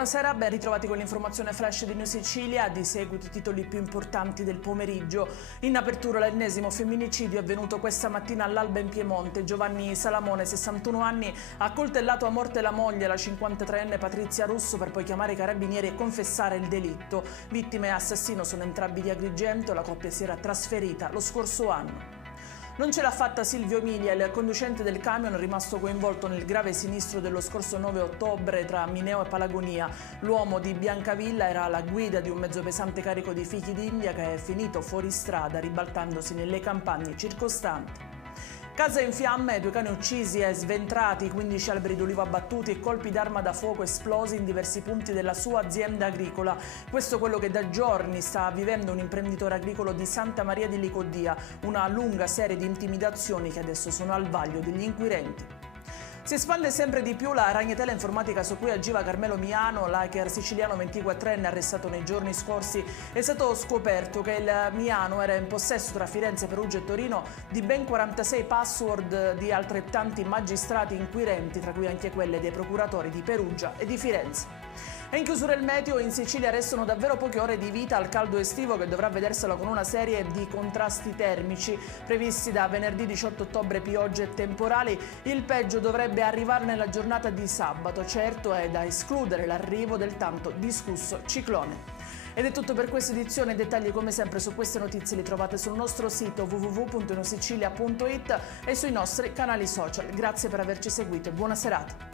Buonasera, ben ritrovati con l'informazione flash di New Sicilia. Di seguito i titoli più importanti del pomeriggio. In apertura l'ennesimo femminicidio avvenuto questa mattina all'Alba in Piemonte. Giovanni Salamone, 61 anni, ha coltellato a morte la moglie, la 53enne Patrizia Russo, per poi chiamare i carabinieri e confessare il delitto. Vittime e assassino sono entrambi di Agrigento, la coppia si era trasferita lo scorso anno. Non ce l'ha fatta Silvio Emilia, il conducente del camion rimasto coinvolto nel grave sinistro dello scorso 9 ottobre tra Mineo e Palagonia. L'uomo di Biancavilla era alla guida di un mezzo pesante carico di fichi d'India che è finito fuori strada ribaltandosi nelle campagne circostanti. Casa in fiamme, 2 cani uccisi e sventrati, 15 alberi d'olivo abbattuti e colpi d'arma da fuoco esplosi in diversi punti della sua azienda agricola. Questo è quello che da giorni sta vivendo un imprenditore agricolo di Santa Maria di Licodia, una lunga serie di intimidazioni che adesso sono al vaglio degli inquirenti. Si espande sempre di più la ragnatela informatica su cui agiva Carmelo Miano. L'hacker siciliano 24enne arrestato nei giorni scorsi. È stato scoperto che il Miano era in possesso tra Firenze, Perugia e Torino di ben 46 password di altrettanti magistrati inquirenti, tra cui anche quelle dei procuratori di Perugia e di Firenze. E in chiusura il meteo, in Sicilia restano davvero poche ore di vita al caldo estivo che dovrà vederselo con una serie di contrasti termici previsti da venerdì 18 ottobre, piogge e temporali. Il peggio dovrebbe arrivare nella giornata di sabato, certo è da escludere l'arrivo del tanto discusso ciclone. Ed è tutto per questa edizione. Dettagli come sempre su queste notizie li trovate sul nostro sito www.newsicilia.it e sui nostri canali social. Grazie per averci seguito e buona serata.